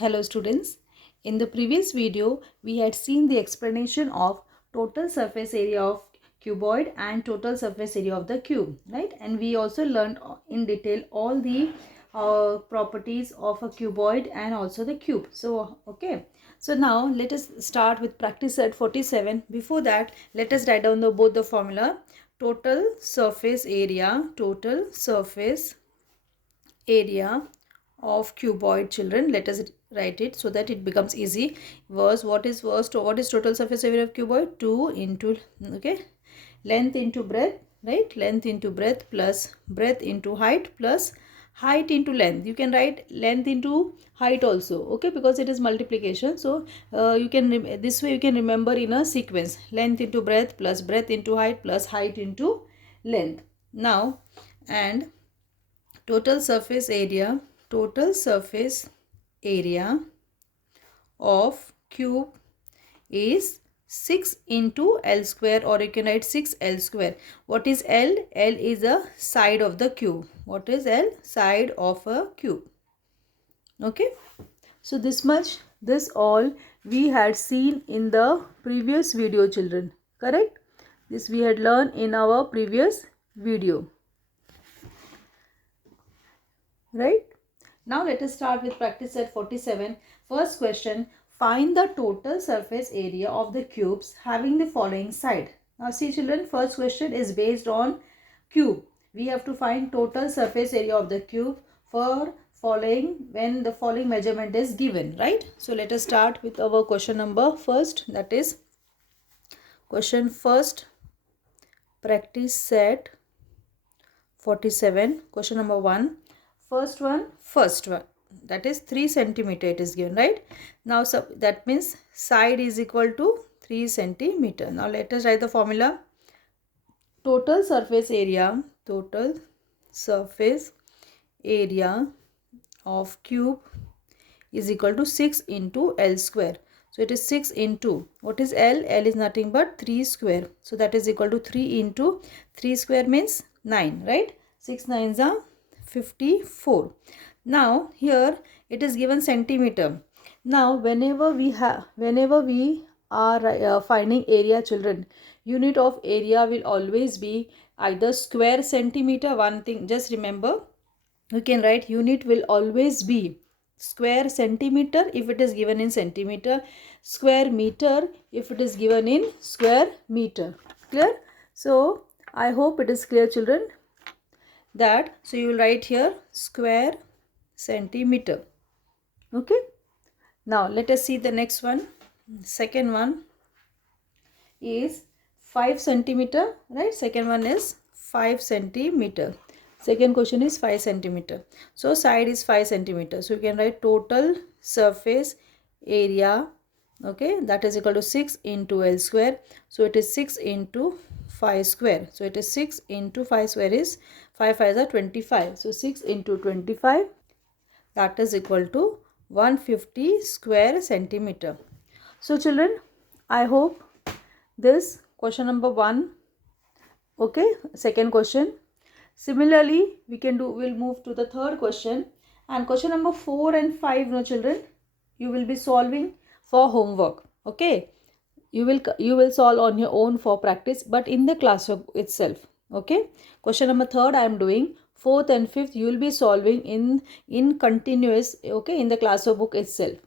Hello students, in the previous video we had seen the explanation of total surface area of cuboid and total surface area of the cube, right? And we also learned in detail all the properties of a cuboid and also the cube. So so now let us start with practice set 47. Before that, let us write down both the formula. Total surface area of cuboid, children. Let us write it so that it becomes easy. What is total surface area of cuboid? 2 into length into breadth, right? Length into breadth plus breadth into height plus height into length. You can write length into height also, okay, because it is multiplication. So you can this way you can remember in a sequence: length into breadth plus breadth into height plus height into length. Now, and total surface area of cube is 6 into L square, or you can write 6L square. What is L? L is a side of the cube. What is L? Side of a cube. Okay. So this all we had seen in the previous video, children. Correct? This we had learned in our previous video. Right? Now let us start with practice set 47. First question, find the total surface area of the cubes having the following side. Now see children, first question is based on cube. We have to find total surface area of the cube for when the following measurement is given, right? So let us start with our question number first, that is question first, practice set 47, question number 1. First one, that is 3 centimeter it is given, right? Now so that means side is equal to 3 centimeter. Now let us write the formula. Total surface area of cube is equal to 6 into L square. So it is 6 into, what is L? L is nothing but 3 square. So that is equal to 3 into 3 square means 9, right? 6 9s are 54. Now here it is given centimeter. Now whenever we are finding area, children, unit of area will always be either square centimeter. One thing just remember, you can write unit will always be square centimeter if it is given in centimeter, square meter if it is given in square meter. Clear? So I hope it is clear, children, that so you will write here square centimeter. Okay. Now let us see the next one. Second one is 5 centimeter, right? Second one is 5 centimeter. Second question is 5 centimeter. So side is 5 centimeter. So you can write total surface area, okay, that is equal to 6 into L square. So it is 6 into 5 square. So it is 6 into 5 square is 5 5s are 25. So 6 into 25, that is equal to 150 square centimeter. So children, I hope this question number 1, okay. Second question. Similarly, we'll move to the third question, and question number 4 and 5, no children, you will be solving for homework, okay. You will solve on your own for practice, but in the classroom itself, okay. Question number 3rd I am doing, 4th and 5th you will be solving in continuous, okay, in the classroom book itself.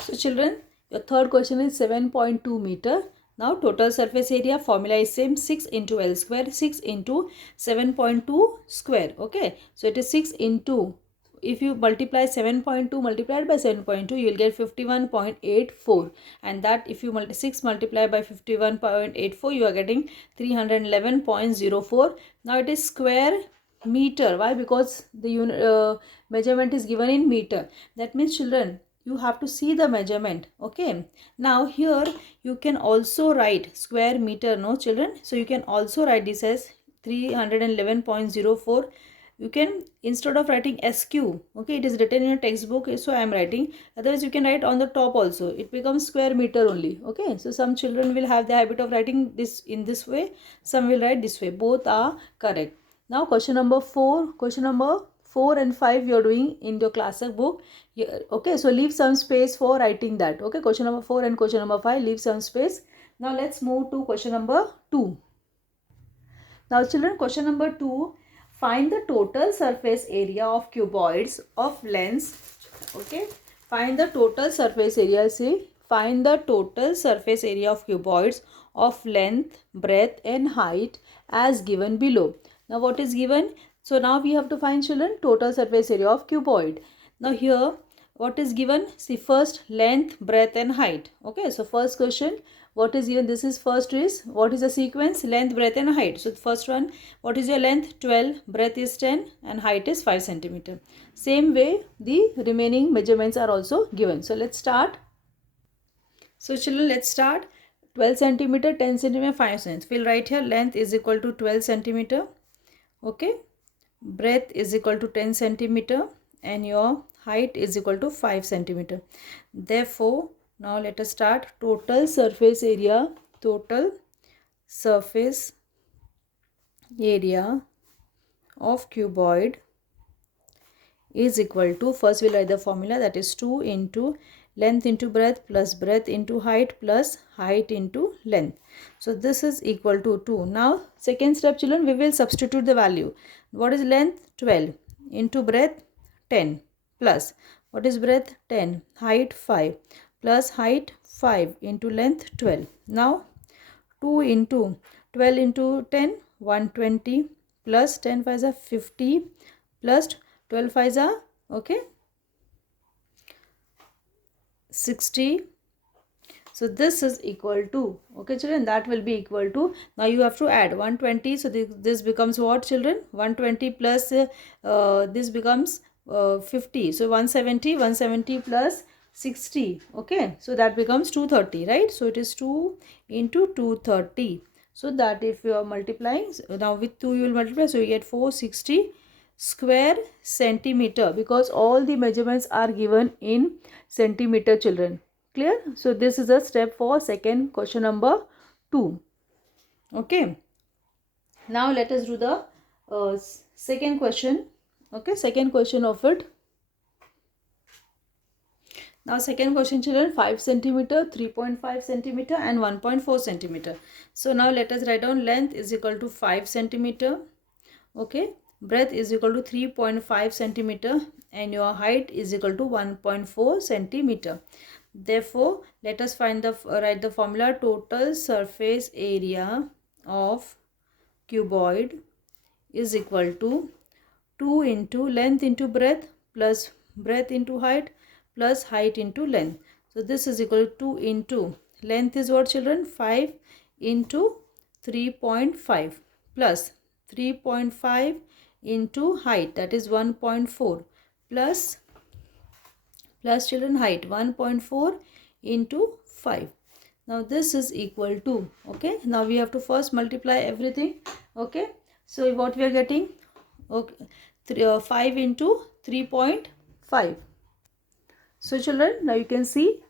So children, your third question is 7.2 meter. Now total surface area formula is same, 6 into L square, 6 into 7.2 square, okay. So it is 6 into, if you multiply 7.2 multiplied by 7.2, you will get 51.84, and that if you 6 multiplied by 51.84, you are getting 311.04. Now it is square meter. Why? Because the unit measurement is given in meter. That means children, you have to see the measurement, okay. Now here you can also write square meter, no children. So you can also write this as 311.04. you can, instead of writing SQ, okay, it is written in a textbook, so I am writing. Otherwise you can write on the top also, it becomes square meter only, okay. So some children will have the habit of writing this in this way, some will write this way. Both are correct. Now question number 4 4 and 5 you're doing in your classic book. Okay, so leave some space for writing that. Okay, question number 4 and question number 5, leave some space. Now let's move to question number 2. Now children, question number 2, find the total surface area of cuboids of lengths. Okay, find the total surface area. See, find the total surface area of cuboids of length, breadth and height as given below. Now what is given? So now we have to find, children, total surface area of cuboid. Now here what is given? See, first length, breadth and height. Okay, so first question, what is given? This is first is, what is the sequence? Length, breadth and height. So the first one, what is your length? 12, breadth is 10 and height is 5 centimeter. Same way the remaining measurements are also given. So let's start. So children, let's start. 12 centimeter, 10 centimeter, 5 centimeter. We'll write here length is equal to 12 centimeter. Okay, breadth is equal to 10 centimeter and your height is equal to 5 centimeter. Therefore, now let us start. Total surface area, total surface area of cuboid is equal to, first we'll write the formula, that is 2 into length into breadth plus breadth into height plus height into length. So this is equal to 2. Now second step, children, we will substitute the value. What is length? 12 into breadth 10 plus, what is breadth? 10, height 5 plus height 5 into length 12. Now 2 into 12 into 10, 120 plus 10 5 is 50 plus 12 5 is okay 60. So this is equal to, okay children, that will be equal to, now you have to add 120. So this becomes what, children? 120 plus this becomes 50. So 170 plus 60. Okay, so that becomes 230, right? So it is 2 into 230. So that if you are multiplying, now with 2 you will multiply, so you get 460 square centimeter, because all the measurements are given in centimeter, children. Clear? So this is a step for second question number 2. Okay, now let us do the second question. Okay, second question of it. Now second question, children, 5 centimeter, 3.5 centimeter and 1.4 centimeter. So now let us write down length is equal to 5 centimeter. Okay, breadth is equal to 3.5 centimeter and your height is equal to 1.4 centimeter. Therefore, let us find the write the formula. Total surface area of cuboid is equal to 2 into length into breadth plus breadth into height plus height into length. So this is equal to 2 into length is what, children? 5 into 3.5 plus 3.5 into height, that is 1.4 plus children height 1.4 into 5. Now this is equal to, okay, now we have to first multiply everything. Okay, so what we are getting? Okay, 5 into 3.5. So children, now you can see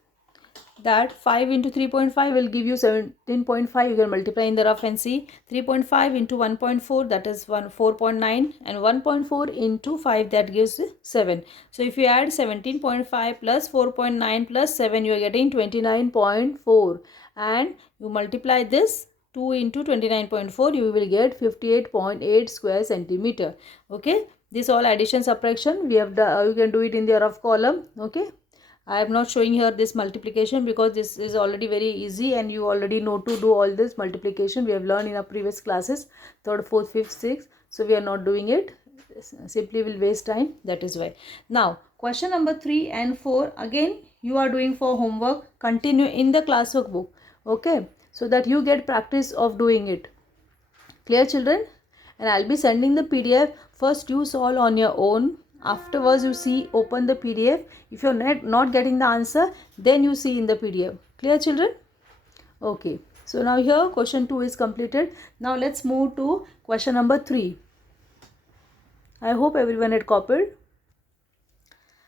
that 5 into 3.5 will give you 17.5. You can multiply in the rough and see. 3.5 into 1.4, that is 4.9, and 1.4 into 5, that gives 7. So if you add 17.5 plus 4.9 plus 7, you are getting 29.4, and you multiply this 2 into 29.4, you will get 58.8 square centimeter. Okay, this all addition subtraction we have done. You can do it in the rough column. Okay, I am not showing here this multiplication because this is already very easy and you already know to do all this multiplication. We have learned in our previous classes, 3rd, 4th, 5th, 6th. So we are not doing it. Simply will waste time. That is why. Now question number 3 and 4 again you are doing for homework. Continue in the classwork book. Okay, so that you get practice of doing it. Clear, children? And I'll be sending the PDF. First you solve on your own. Afterwards you see, open the PDF. If you're not getting the answer, then you see in the PDF. Clear, children? Okay, so now here question 2 is completed. Now let's move to question number 3. I hope everyone had copied.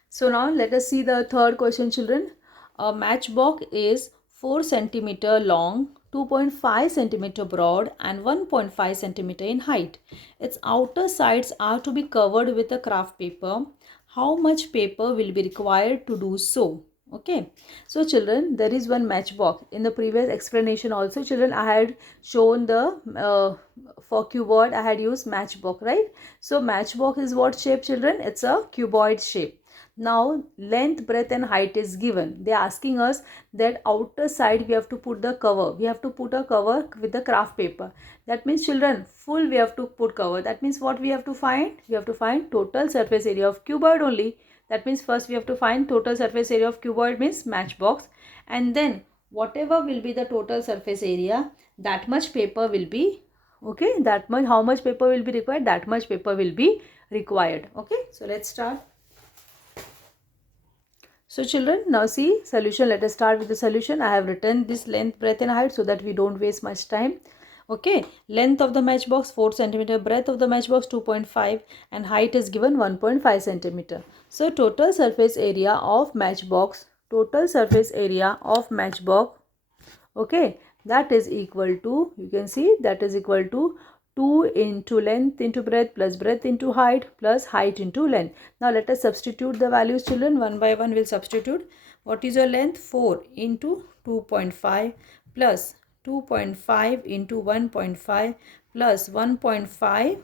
So now let us see the third question, children. A matchbox is 4 centimeter long, 2.5 centimeter broad and 1.5 centimeter in height. Its outer sides are to be covered with a craft paper. How much paper will be required to do so? Okay, so children, there is one matchbox. In the previous explanation also, children, I had shown the for cuboid I had used matchbox, right? So matchbox is what shape, children? It's a cuboid shape. Now length, breadth and height is given. They are asking us that outer side we have to put the cover. We have to put a cover with the craft paper. That means, children, full we have to put cover. That means what we have to find? We have to find total surface area of cuboid only. That means first we have to find total surface area of cuboid, means matchbox, and then whatever will be the total surface area, that much paper will be, okay, that much, how much paper will be required, that much paper will be required. Okay, so let's start. So children, now see solution. Let us start with the solution. I have written this length, breadth and height so that we don't waste much time. Okay, length of the matchbox 4 centimeter, breadth of the matchbox 2.5 and height is given 1.5 centimeter. So total surface area of matchbox, okay, that is equal to, you can see, that is equal to 2 into length into breadth plus breadth into height plus height into length. Now let us substitute the values, children. One by one we'll substitute. What is your length? 4 into 2.5 plus 2.5 into 1.5 plus 1.5,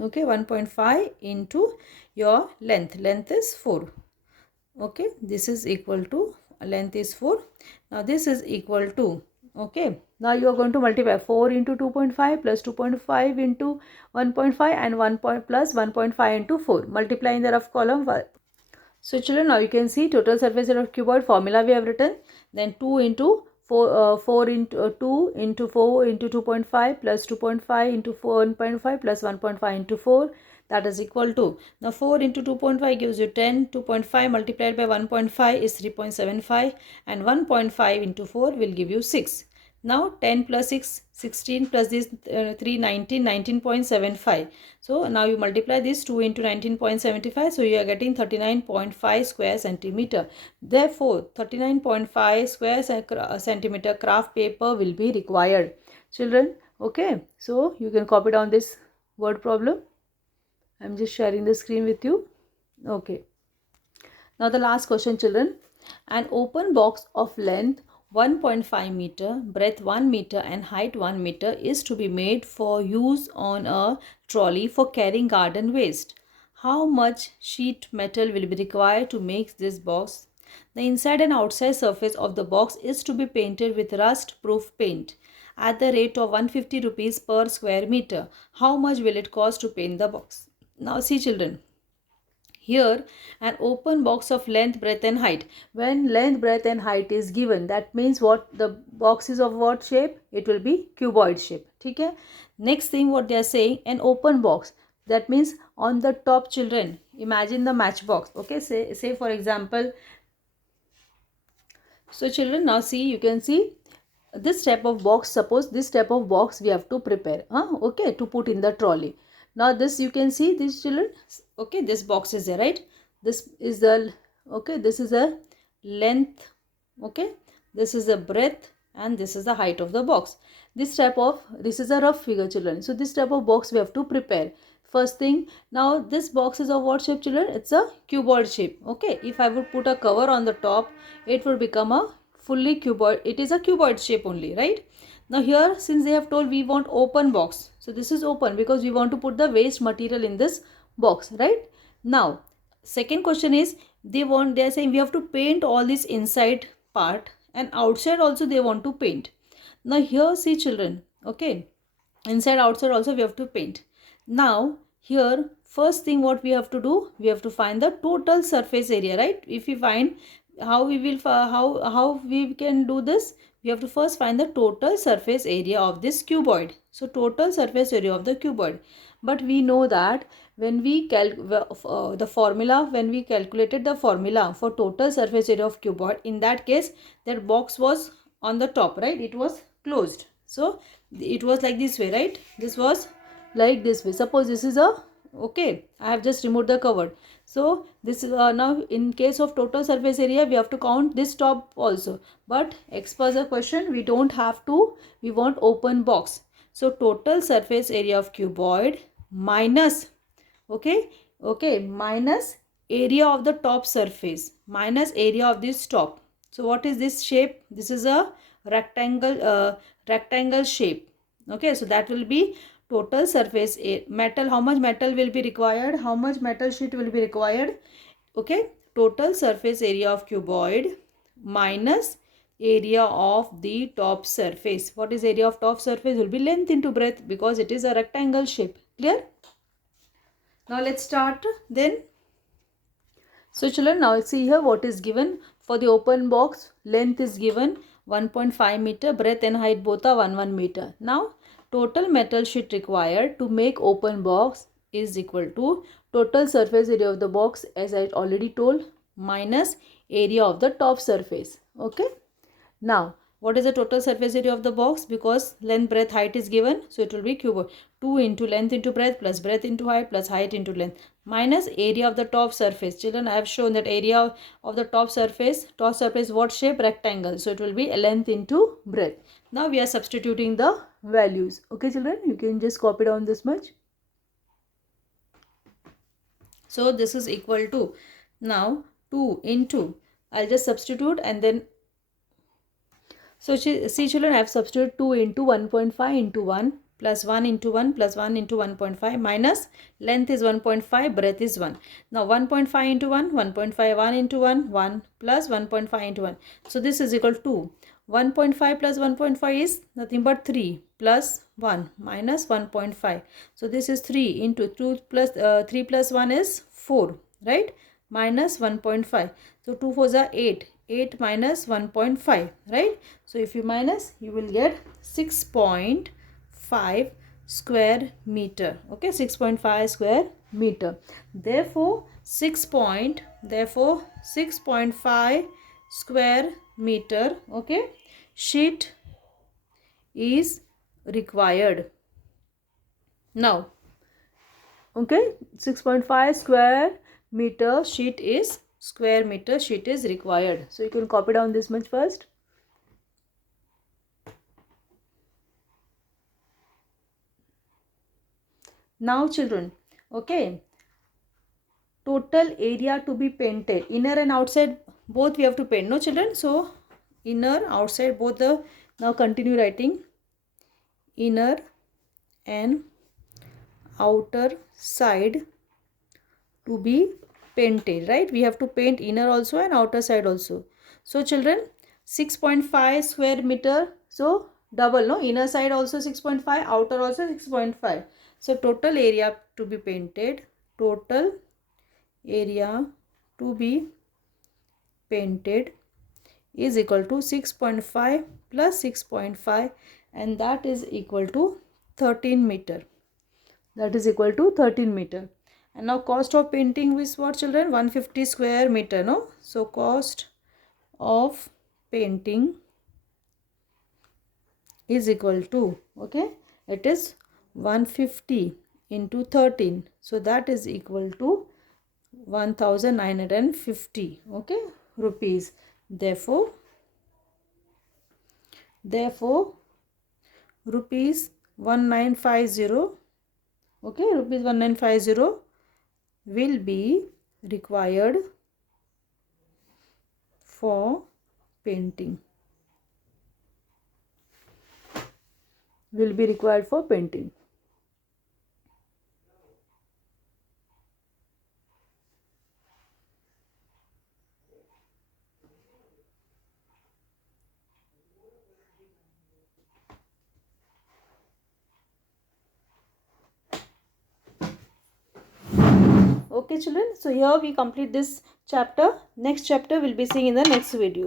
okay, 1.5 into your length. Length is 4. Okay, this is equal to, length is 4. Now this is equal to, okay, now you are going to multiply 4 into 2.5 plus 2.5 into 1.5 and 1 point plus 1.5 into 4. Multiply in the rough column. So children, now you can see total surface area of cuboid formula we have written. Then 2 into 4 into 2 into 4 into 2.5 plus 2.5 into 1.5 plus 1.5 into 4, that is equal to, now 4 into 2.5 gives you 10, 2.5 multiplied by 1.5 is 3.75 and 1.5 into 4 will give you 6. Now 10 plus 6, 16 plus this 3, 19, 19.75. So now you multiply this 2 into 19.75. So you are getting 39.5 square centimeter. Therefore 39.5 square centimeter craft paper will be required. Children, okay. So you can copy down this word problem. I am just sharing the screen with you. Okay. Now the last question, children. An open box of length 1.5 meter, breadth 1 meter and height 1 meter is to be made for use on a trolley for carrying garden waste. How much sheet metal will be required to make this box? The inside and outside surface of the box is to be painted with rust proof paint at the rate of 150 rupees per square meter. How much will it cost to paint the box? Now see, children. Here an open box of length, breadth and height. When length, breadth and height is given, that means what? The box is of what shape? It will be cuboid shape. Okay. Next thing what they are saying, an open box. That means on the top, children, imagine the matchbox. Okay. Say for example. So children, now see, you can see this type of box. Suppose this type of box we have to prepare. Okay. To put in the trolley. Now this, you can see this, children. Okay, this box is there, right? This is the, okay, this is a length, okay, this is the breadth and this is the height of the box. This is a rough figure, children. So this type of box we have to prepare. First thing, now this box is of what shape, children? It's a cuboid shape. Okay, if I would put a cover on the top, it would become a fully cuboid. It is a cuboid shape only, right? Now here, since they have told we want open box, so this is open because we want to put the waste material in this box, right? Now second question is, they are saying we have to paint all this inside part and outside also they want to paint. Now here see, children, okay, inside outside also we have to paint. Now here first thing what we have to do, we have to find the total surface area, right? If we find, how we will how we can do this, we have to first find the total surface area of this cuboid. So total surface area of the cuboid. But we know that when we calculated the formula for total surface area of cuboid, in that case that box was on the top, right? It was closed. So it was like this way, right? This was like this way. Suppose this is a, okay, I have just removed the cover. So this is now in case of total surface area, we have to count this top also. But as per the question, we don't have to. We want open box. So total surface area of cuboid minus, okay, minus area of the top surface, minus area of this top. So what is this shape? This is a rectangle shape. Okay, so that will be total surface metal. How much metal will be required? How much metal sheet will be required? Okay, total surface area of cuboid minus area of the top surface. What is area of top surface? Will be length into breadth, because it is a rectangle shape. Clear? Now let's start then. So children, now see here what is given for the open box. Length is given 1.5 meter, breadth and height both are 1 meter. Now total metal sheet required to make open box is equal to total surface area of the box, as I already told, minus area of the top surface. Okay. Now what is the total surface area of the box? Because length, breadth, height is given, so it will be cube 2 into length into breadth plus breadth into height plus height into length minus area of the top surface. Children, I have shown that area of the top surface what shape? Rectangle. So it will be length into breadth. Now we are substituting the values. Okay children, you can just copy down this much. So this is equal to, now 2 into, I'll just substitute and then. So see children, I have substituted 2 into 1.5 into 1 plus 1 into 1 plus 1 into 1.5 minus length is 1.5, breadth is 1. Now 1.5 into 1, 1.5, 1 into 1, 1 plus 1.5 into 1. So this is equal to 1.5 plus 1.5 is nothing but 3 plus 1 minus 1.5. So this is 3 into 2 plus 3 plus 1 is 4, right? Minus 1.5. So 2 4s are 8. 8 minus 1.5, right? So if you minus, you will get 6.5 square meter. Okay, 6.5 square meter. Therefore 6.5 square meter, okay, sheet is required. Now, okay, 6.5 square meter sheet is required. So you can copy down this much first. Now children, okay, total area to be painted, inner and outside both we have to paint, no children? So inner, outside both the, now continue writing, inner and outer side to be painted, right? We have to paint inner also and outer side also. So children, 6.5 square meter, so double, no? Inner side also 6.5, outer also 6.5. So total area to be painted, total area to be painted is equal to 6.5 plus 6.5, and that is equal to 13 meter. That is equal to 13 meter. And now cost of painting is what children? 150 square meter, no? So cost of painting is equal to, okay, it is 150 into 13. So that is equal to 1950, okay, rupees. Therefore rupees 1950, okay, rupees 1950 will be required for painting. Will be required for painting. Okay children, so here we complete this chapter. Next chapter we'll be seeing in the next video.